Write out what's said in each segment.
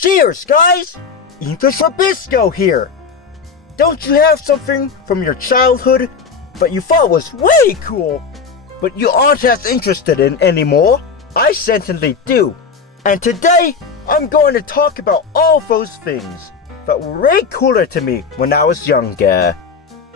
Cheers, guys! English Rabisco here! Don't you have something from your childhood that you thought was way cool, but you aren't as interested in anymore? I certainly do. And today, I'm going to talk about all those things that were way cooler to me when I was younger.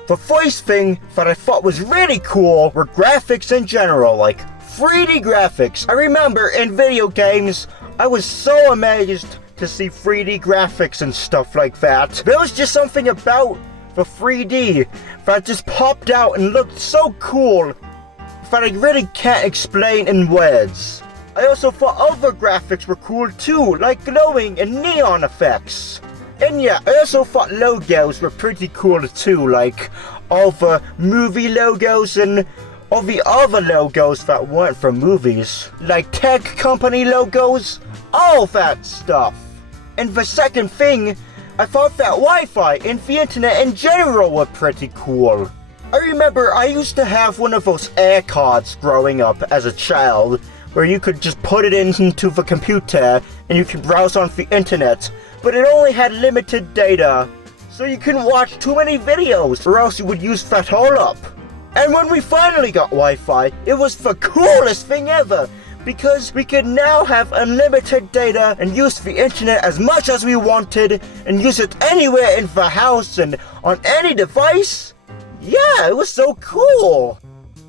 The first thing that I thought was really cool were graphics in general, like 3D graphics. I remember in video games, I was so amazed to see 3D graphics and stuff like that. There was just something about the 3D that just popped out and looked so cool that I really can't explain in words. I also thought other graphics were cool too, like glowing and neon effects. And yeah, I also thought logos were pretty cool too, like all the movie logos and all the other logos that weren't for movies, like tech company logos, all that stuff. And the second thing, I thought that Wi-Fi and the internet in general were pretty cool. I remember I used to have one of those air cards growing up as a child, where you could just put it into the computer and you could browse on the internet, but it only had limited data, so you couldn't watch too many videos or else you would use that all up. And when we finally got Wi-Fi, it was the coolest thing ever, because we could now have unlimited data and use the internet as much as we wanted and use it anywhere in the house and on any device. Yeah, it was so cool.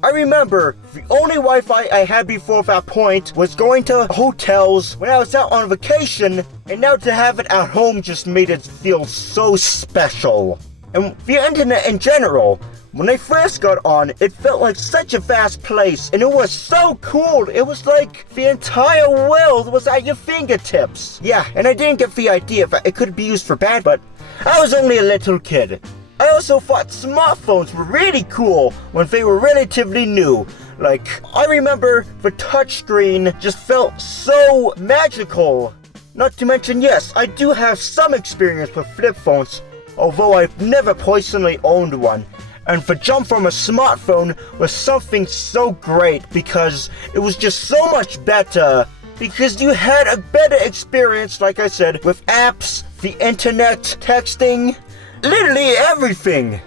I remember the only Wi-Fi I had before that point was going to hotels when I was out on vacation, and now to have it at home just made it feel so special. And the internet in general, when I first got on, it felt like such a vast place, and it was so cool. It was like the entire world was at your fingertips. Yeah, and I didn't get the idea that it could be used for bad, but I was only a little kid. I also thought smartphones were really cool when they were relatively new. Like, I remember the touchscreen just felt so magical. Not to mention, yes, I do have some experience with flip phones, although I've never personally owned one. And the jump from a smartphone was something so great because it was just so much better. Because you had a better experience, like I said, with apps, the internet, texting, literally everything.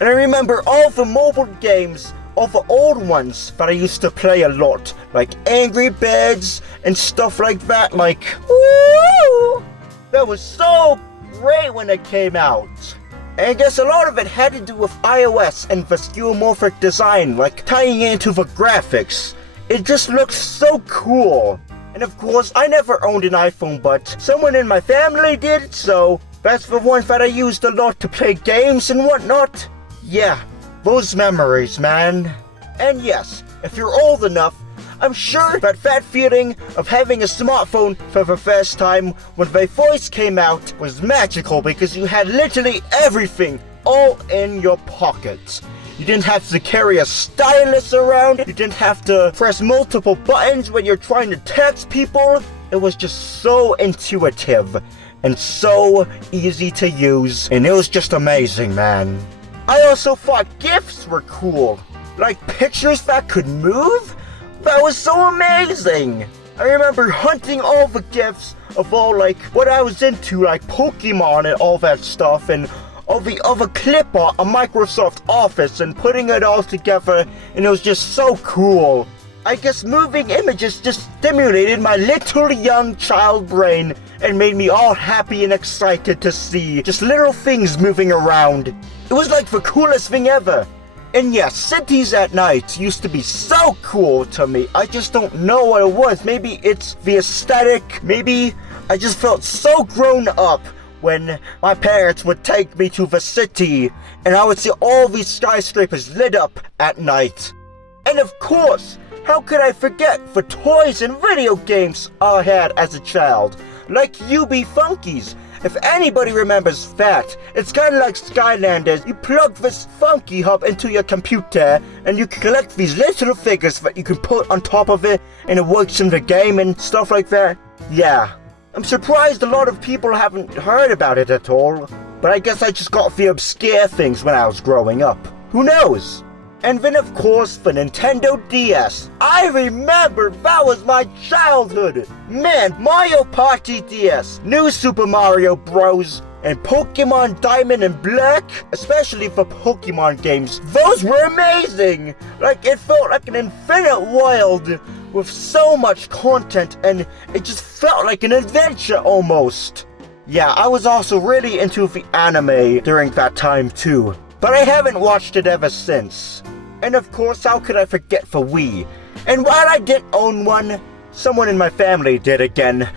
And I remember all the mobile games, all the old ones that I used to play a lot, like Angry Birds and stuff like that, like, woo! That was so great when it came out. And I guess a lot of it had to do with iOS and the skeuomorphic design, like tying into the graphics. It just looked so cool. And of course, I never owned an iPhone, but someone in my family did, so that's the one that I used a lot to play games and whatnot. Yeah, those memories, man. And yes, if you're old enough, I'm sure that feeling of having a smartphone for the first time when they first came out was magical because you had literally everything all in your pockets. You didn't have to carry a stylus around, you didn't have to press multiple buttons when you're trying to text people. It was just so intuitive and so easy to use, and it was just amazing, man. I also thought GIFs were cool, like pictures that could move. That was so amazing! I remember hunting all the GIFs of all, like, what I was into, like Pokemon and all that stuff, and all the other clip art on Microsoft Office, and putting it all together, and it was just so cool. I guess moving images just stimulated my little young child brain and made me all happy and excited to see just little things moving around. It was like the coolest thing ever. And yes, cities at night used to be so cool to me. I just don't know what it was. Maybe it's the aesthetic. Maybe I just felt so grown up when my parents would take me to the city and I would see all these skyscrapers lit up at night. And of course, how could I forget the toys and video games I had as a child, like UB Funkies. If anybody remembers that, it's kind of like Skylanders. You plug this Funky Hub into your computer and you can collect these little figures that you can put on top of it and it works in the game and stuff like that. Yeah, I'm surprised a lot of people haven't heard about it at all, but I guess I just got the obscure things when I was growing up. Who knows? And then of course the Nintendo DS. I remember that was my childhood. Man, Mario Party DS, New Super Mario Bros, and Pokemon Diamond and Black, especially for Pokemon games, those were amazing! Like, it felt like an infinite world with so much content, and it just felt like an adventure almost. Yeah, I was also really into the anime during that time too, but I haven't watched it ever since. And of course, how could I forget the Wii? And while I didn't own one, someone in my family did again.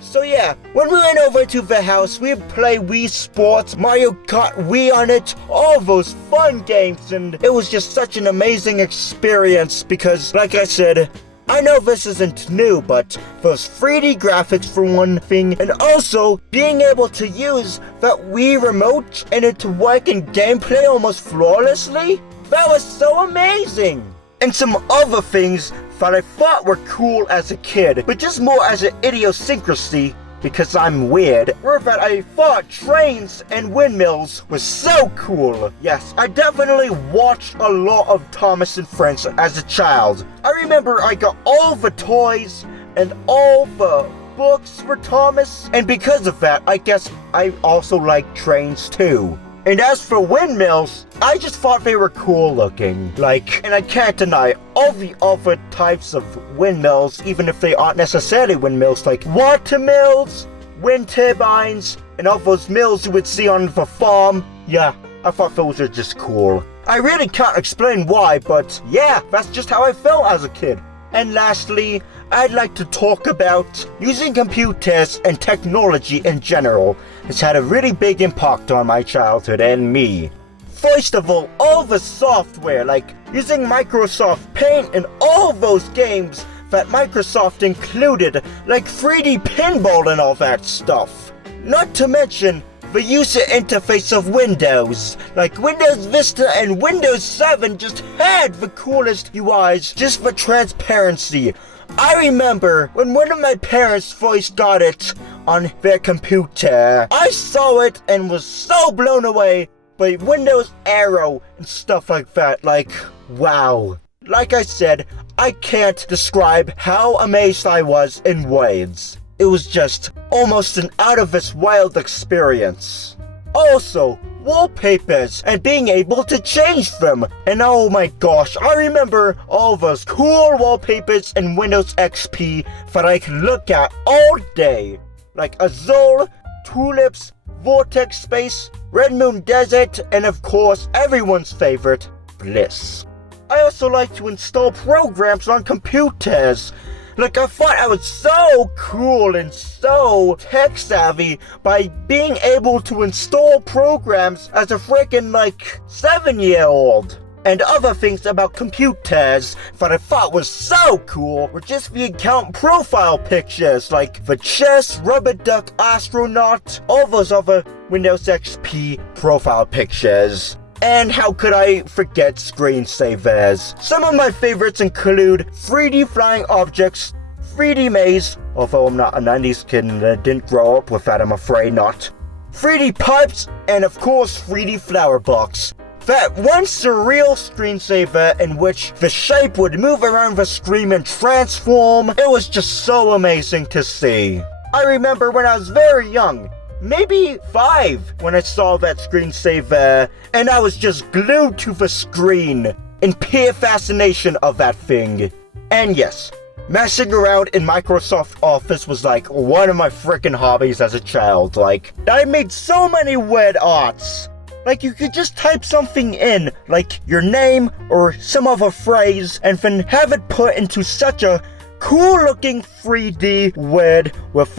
So yeah, when we went over to the house, we'd play Wii Sports, Mario Kart Wii on it, all those fun games, and it was just such an amazing experience because, like I said, I know this isn't new, but those 3D graphics for one thing, and also being able to use that Wii remote and it to work in gameplay almost flawlessly, that was so amazing! And some other things that I thought were cool as a kid, but just more as an idiosyncrasy, because I'm weird, were that I thought trains and windmills were so cool. Yes, I definitely watched a lot of Thomas and Friends as a child. I remember I got all the toys and all the books for Thomas, and because of that, I guess I also like trains too. And as for windmills, I just thought they were cool looking. Like, and I can't deny all the other types of windmills, even if they aren't necessarily windmills, like water mills, wind turbines, and all those mills you would see on the farm. Yeah, I thought those were just cool. I really can't explain why, but yeah, that's just how I felt as a kid. And lastly, I'd like to talk about using computers and technology in general. It's had a really big impact on my childhood and me. First of all the software, like using Microsoft Paint and all those games that Microsoft included, like 3D pinball and all that stuff. Not to mention the user interface of Windows, like Windows Vista and Windows 7 just had the coolest UIs just for transparency. I remember when one of my parents first got it on their computer, I saw it and was so blown away by Windows Arrow and stuff like that, like, wow. Like I said, I can't describe how amazed I was in words. It was just almost an out-of-this-world experience. Also, wallpapers and being able to change them. And oh my gosh, I remember all those cool wallpapers in Windows XP that I could look at all day. Like Azul, Tulips, Vortex Space, Red Moon Desert, and of course, everyone's favorite, Bliss. I also like to install programs on computers. Like, I thought I was so cool and so tech-savvy by being able to install programs as a freaking, 7-year-old. And other things about computers that I thought was so cool were just the account profile pictures, like the chess, rubber duck, astronaut, all those other Windows XP profile pictures. And how could I forget screensavers? Some of my favorites include 3D flying objects, 3D maze, although I'm not a 90s kid and I didn't grow up with that, I'm afraid not. 3D pipes, and of course 3D flower box. That one surreal screensaver in which the shape would move around the screen and transform, it was just so amazing to see. I remember when I was very young, maybe 5, when I saw that screensaver, and I was just glued to the screen in pure fascination of that thing. And yes, messing around in Microsoft Office was like one of my freaking hobbies as a child. Like, I made so many weird arts. Like, you could just type something in, like your name or some other phrase, and then have it put into such a cool looking 3D word with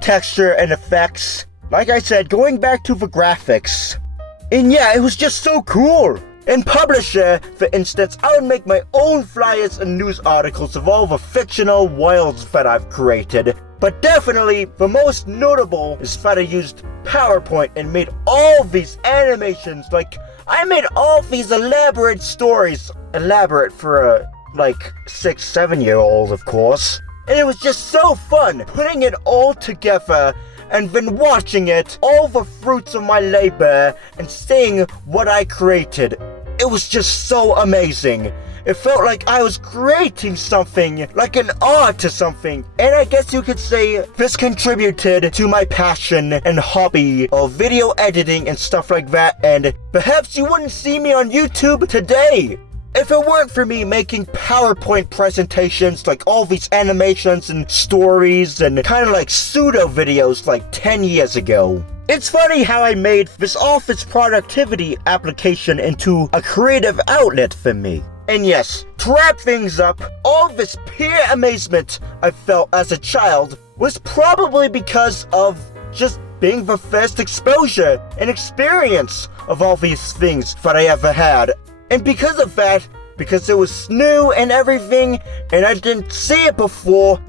texture and effects. Like I said, going back to the graphics. And yeah, it was just so cool. In Publisher, for instance, I would make my own flyers and news articles of all the fictional worlds that I've created. But definitely, the most notable is that I used PowerPoint and made all these animations. Like, I made all these elaborate stories. Elaborate for a, 6-7-year-old, of course. And it was just so fun putting it all together and then watching it, all the fruits of my labor, and seeing what I created. It was just so amazing. It felt like I was creating something, like an art to something. And I guess you could say this contributed to my passion and hobby of video editing and stuff like that. And perhaps you wouldn't see me on YouTube today if it weren't for me making PowerPoint presentations, like all these animations and stories and kind of like pseudo videos like 10 years ago. It's funny how I made this office productivity application into a creative outlet for me. And yes, to wrap things up, all this pure amazement I felt as a child was probably because of just being the first exposure and experience of all these things that I ever had. And because of that, because it was new and everything, and I didn't see it before,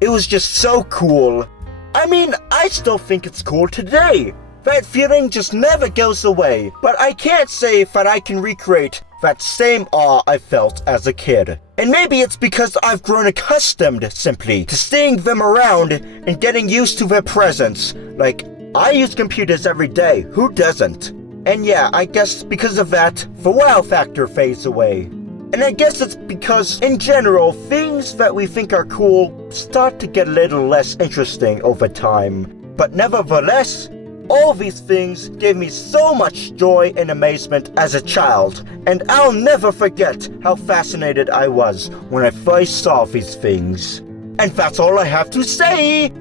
it was just so cool. I mean, I still think it's cool today. That feeling just never goes away, but I can't say that I can recreate that same awe I felt as a kid. And maybe it's because I've grown accustomed, simply, to seeing them around and getting used to their presence. Like, I use computers every day, who doesn't? And yeah, I guess because of that, the wow factor fades away. And I guess it's because, in general, things that we think are cool start to get a little less interesting over time. But nevertheless, all these things gave me so much joy and amazement as a child, and I'll never forget how fascinated I was when I first saw these things. And that's all I have to say!